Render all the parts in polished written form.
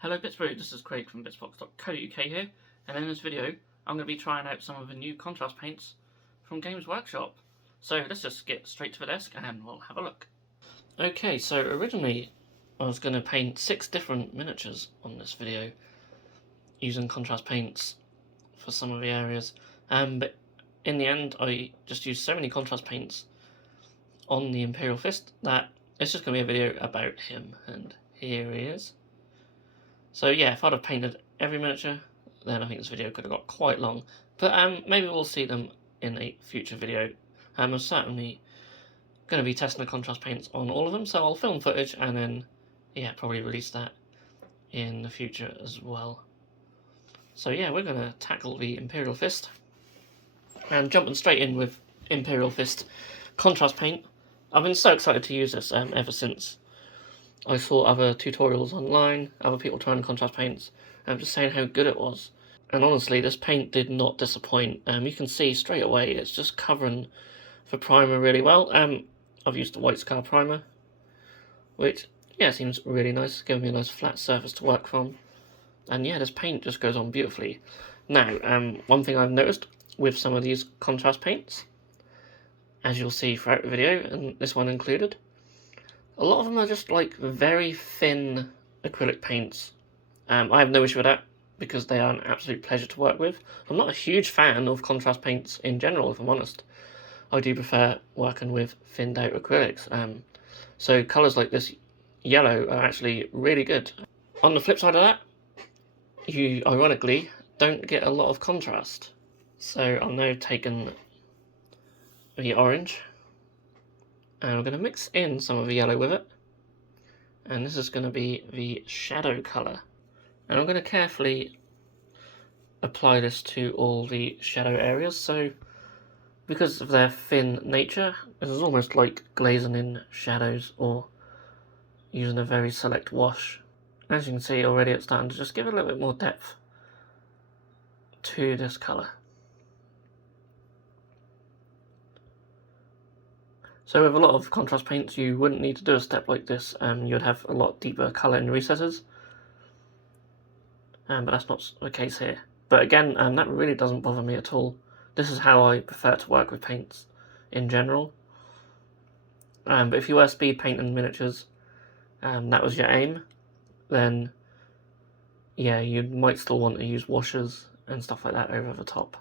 Hello Bitzbox, this is Craig from Bitzbox.co.uk here, and in this video I'm going to be trying out some of the new contrast paints from Games Workshop. So let's just get straight to the desk and we'll have a look. Okay, so originally I was going to paint 6 different miniatures on this video using contrast paints for some of the areas, but in the end I just used so many contrast paints on the Imperial Fist that it's just going to be a video about him, and here he is. So yeah, if I'd have painted every miniature, then I think this video could have got quite long. But maybe we'll see them in a future video. I'm certainly going to be testing the contrast paints on all of them, so I'll film footage and then, yeah, probably release that in the future as well. So yeah, we're going to tackle the Imperial Fist. And jumping straight in with Imperial Fist contrast paint. I've been so excited to use this ever since I saw other tutorials online, other people trying contrast paints, and just saying how good it was. And honestly, this paint did not disappoint. You can see straight away it's just covering the primer really well. I've used the White Scar primer, which, yeah, seems really nice, giving me a nice flat surface to work from. And yeah, this paint just goes on beautifully. Now, one thing I've noticed with some of these contrast paints, as you'll see throughout the video, and this one included, a lot of them are just like very thin acrylic paints. I have no issue with that because they are an absolute pleasure to work with. I'm not a huge fan of contrast paints in general, if I'm honest. I do prefer working with thinned out acrylics. So colours like this yellow are actually really good. On the flip side of that, you ironically don't get a lot of contrast. So I'm now taking the orange, and we're going to mix in some of the yellow with it, and this is going to be the shadow colour, and I'm going to carefully apply this to all the shadow areas. So because of their thin nature, this is almost like glazing in shadows or using a very select wash. As you can see already, it's starting to just give a little bit more depth to this colour. So with a lot of contrast paints, you wouldn't need to do a step like this. You'd have a lot deeper colour in recesses. But that's not the case here. But again, that really doesn't bother me at all. This is how I prefer to work with paints in general. But if you were speed painting miniatures, that was your aim, then yeah, you might still want to use washers and stuff like that over the top.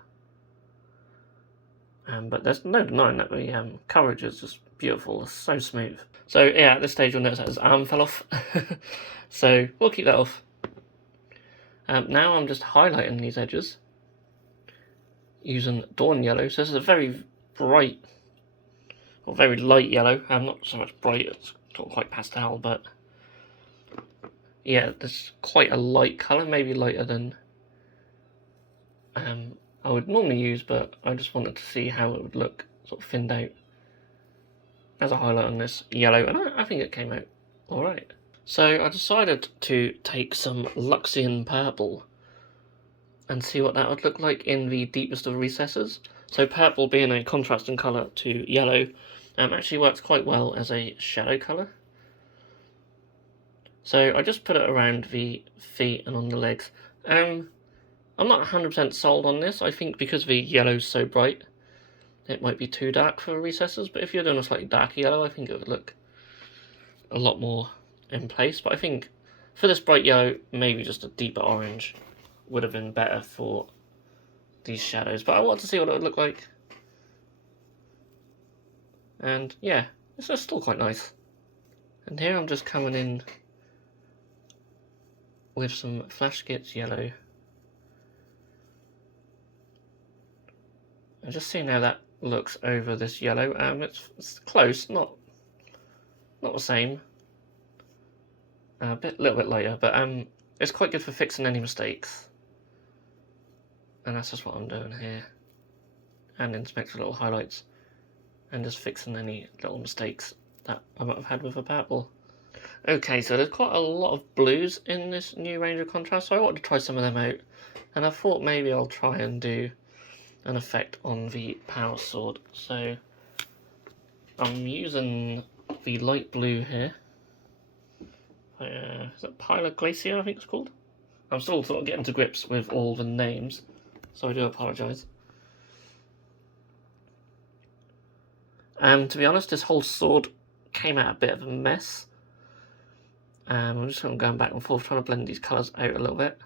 But there's no denying that the coverage is just beautiful. It's so smooth. So yeah, at this stage you'll notice that his arm fell off. So we'll keep that off. Now I'm just highlighting these edges using Dawn Yellow. So this is a very bright, or very light yellow. Not so much bright, it's sort of quite pastel, but yeah, there's quite a light colour, maybe lighter than I would normally use, but I just wanted to see how it would look sort of thinned out as a highlight on this yellow, and I think it came out alright. So I decided to take some Luxian purple and see what that would look like in the deepest of recesses. So purple, being a contrasting colour to yellow, actually works quite well as a shadow colour. So I just put it around the feet and on the legs. I'm not 100% sold on this. I think because the yellow's so bright, it might be too dark for the recesses, but if you're doing a slightly darker yellow, I think it would look a lot more in place. But I think for this bright yellow, maybe just a deeper orange would have been better for these shadows. But I wanted to see what it would look like. And yeah, it's just still quite nice. And here I'm just coming in with some Flash Skits yellow. And just seeing how that looks over this yellow. It's close, not the same. Little bit lighter, but it's quite good for fixing any mistakes. And that's just what I'm doing here. And in some extra little highlights, and just fixing any little mistakes that I might have had with the purple. Okay, so there's quite a lot of blues in this new range of contrast, so I wanted to try some of them out. And I thought maybe I'll try and do an effect on the power sword. So I'm using the light blue here Is it Pilot Glacier, I think it's called? I'm still sort of getting to grips with all the names, so I do apologise. To be honest, this whole sword came out a bit of a mess. I'm just going back and forth, trying to blend these colours out a little bit.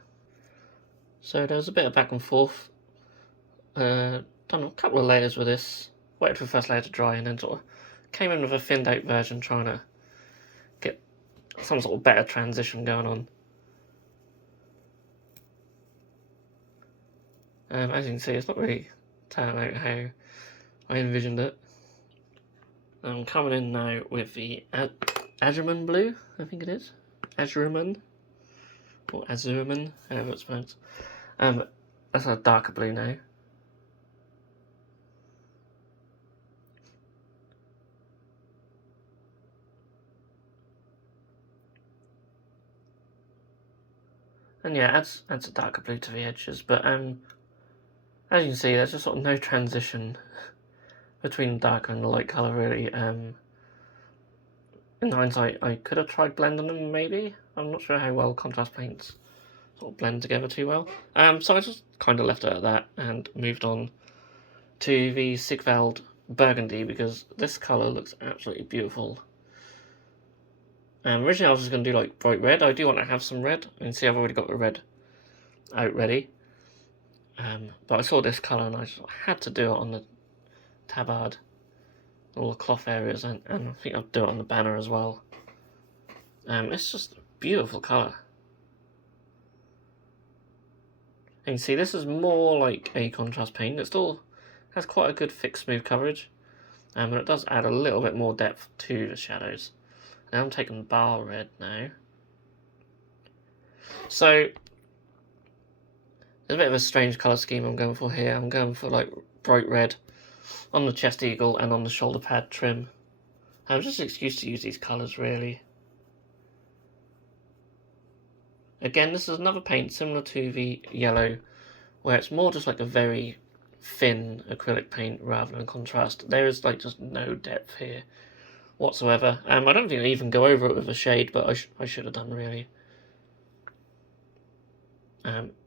So there was a bit of back and forth. Done a couple of layers with this, waited for the first layer to dry, and then sort of came in with a thinned out version, trying to get some sort of better transition going on. As you can see, it's not really turning out how I envisioned it. I'm coming in now with the Azurman blue, I think it is. Azurman. Or Azurman, however it's pronounced. That's a darker blue now. And yeah, adds a darker blue to the edges, but as you can see, there's just sort of no transition between the darker and the light colour, really. In hindsight, I could have tried blending them, maybe. I'm not sure how well contrast paints sort of blend together too well. So I just kind of left it at that and moved on to the Sigvald Burgundy, because this colour looks absolutely beautiful. Originally I was just going to do like bright red. I do want to have some red, and see I've already got the red out ready. But I saw this colour and I just had to do it on the tabard, all the cloth areas, and I think I'll do it on the banner as well. It's just a beautiful colour. And you see, this is more like a contrast paint. It still has quite a good thick smooth coverage, but it does add a little bit more depth to the shadows. Now I'm taking bar red now. So there's a bit of a strange colour scheme I'm going for here. I'm going for like bright red on the chest eagle and on the shoulder pad trim. I'm just an excuse to use these colours, really. Again, this is another paint similar to the yellow, where it's more just like a very thin acrylic paint rather than contrast. There is like just no depth here whatsoever. I don't think I even go over it with a shade, but I should have done, really.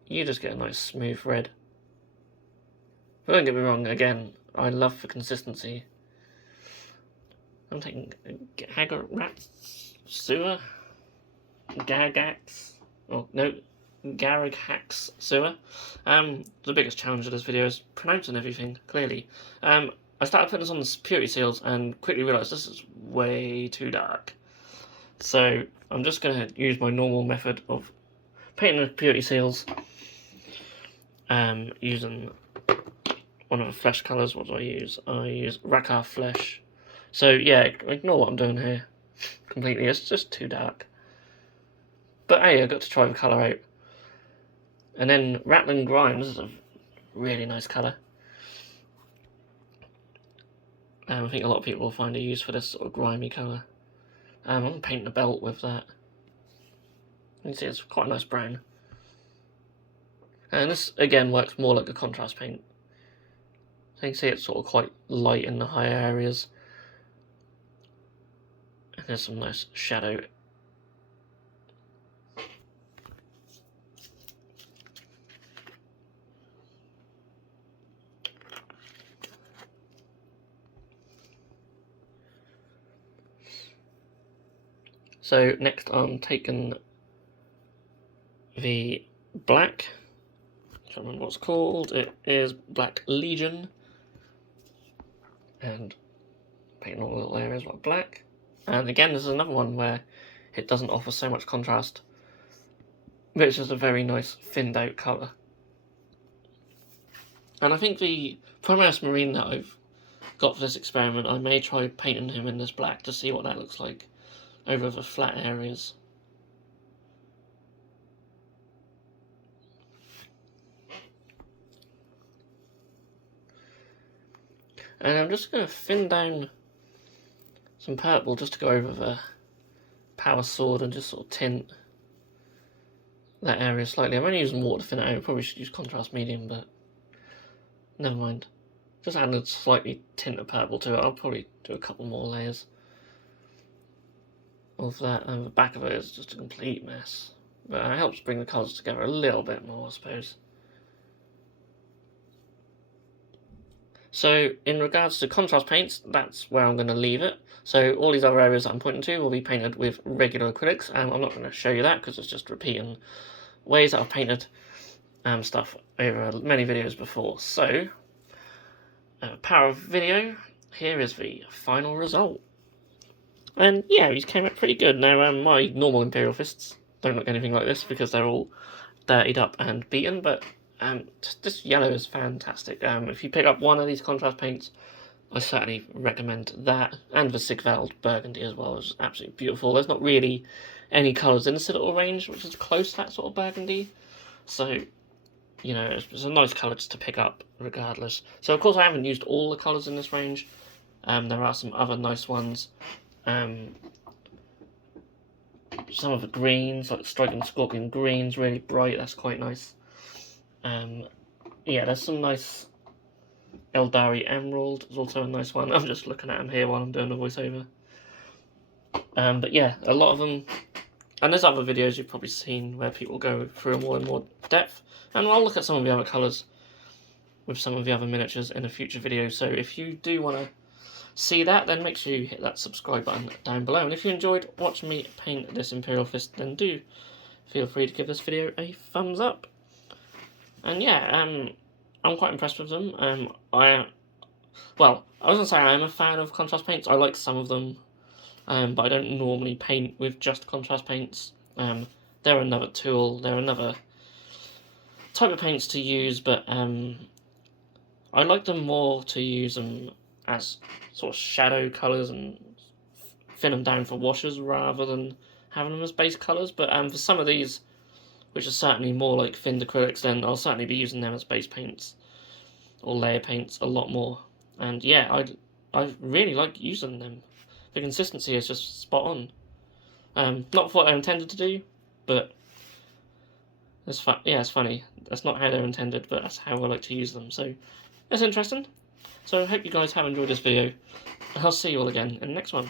You just get a nice smooth red. But don't get me wrong, again, I love the consistency. I'm taking Hagarats Sewer? Garagax? Oh, no, Garagax Sewer. The biggest challenge of this video is pronouncing everything, clearly. I started putting this on the purity seals and quickly realised this is way too dark. So I'm just going to use my normal method of painting the purity seals, using one of the flesh colours. What do I use? I use Rakar Flesh. So yeah, ignore what I'm doing here completely, it's just too dark. But hey, I got to try the colour out. And then Rattling Grime, this is a really nice colour. I think a lot of people will find a use for this sort of grimy colour. I'm painting a belt with that. You can see it's quite a nice brown. And this again works more like a contrast paint. So you can see it's sort of quite light in the higher areas. And there's some nice shadow. So next I'm taking the black, I can't remember what it's called, it is Black Legion, and painting all the little areas like black. And again, this is another one where it doesn't offer so much contrast, but it's just a very nice thinned out colour. And I think the Primaris Marine that I've got for this experiment, I may try painting him in this black to see what that looks like over the flat areas. And I'm just going to thin down some purple just to go over the power sword and just sort of tint that area slightly. I'm only using water to thin it out. I probably should use contrast medium, but never mind. Just add a slightly tint of purple to it. I'll probably do a couple more layers. of that, and the back of it is just a complete mess. But it helps bring the colours together a little bit more, I suppose. So in regards to contrast paints, that's where I'm going to leave it. So all these other areas that I'm pointing to will be painted with regular acrylics, and I'm not going to show you that because it's just repeating ways that I've painted stuff over many videos before. So, power of video, here is the final result. And yeah, these came out pretty good. Now, my normal Imperial Fists don't look anything like this because they're all dirtied up and beaten, but this yellow is fantastic. If you pick up one of these contrast paints, I certainly recommend that. And the Sigvald Burgundy as well is absolutely beautiful. There's not really any colours in this little range, which is close to that sort of burgundy. So, you know, it's a nice colour just to pick up regardless. So, of course, I haven't used all the colours in this range. There are some other nice ones. Some of the greens, like Striking Scorpion Green's really bright. That's quite nice. Yeah, there's some nice Eldari Emerald is also a nice one. I'm just looking at them here while I'm doing the voiceover. But yeah, a lot of them, and there's other videos you've probably seen where people go through them all in more depth, and I'll look at some of the other colours with some of the other miniatures in a future video. So if you do want to see that, then make sure you hit that subscribe button down below, and if you enjoyed watching me paint this Imperial Fist, then do feel free to give this video a thumbs up. And yeah, I'm quite impressed with them. I was going to say I am a fan of contrast paints. I like some of them, but I don't normally paint with just contrast paints. They're another tool, they're another type of paints to use, but I like them more to use them as sort of shadow colours and thin them down for washes rather than having them as base colours. But for some of these, which are certainly more like thinned acrylics, then I'll certainly be using them as base paints or layer paints a lot more. And yeah, I really like using them. The consistency is just spot on. Not for what they're intended to do, but it's funny. That's not how they're intended, but that's how I like to use them. So that's interesting. So I hope you guys have enjoyed this video, and I'll see you all again in the next one.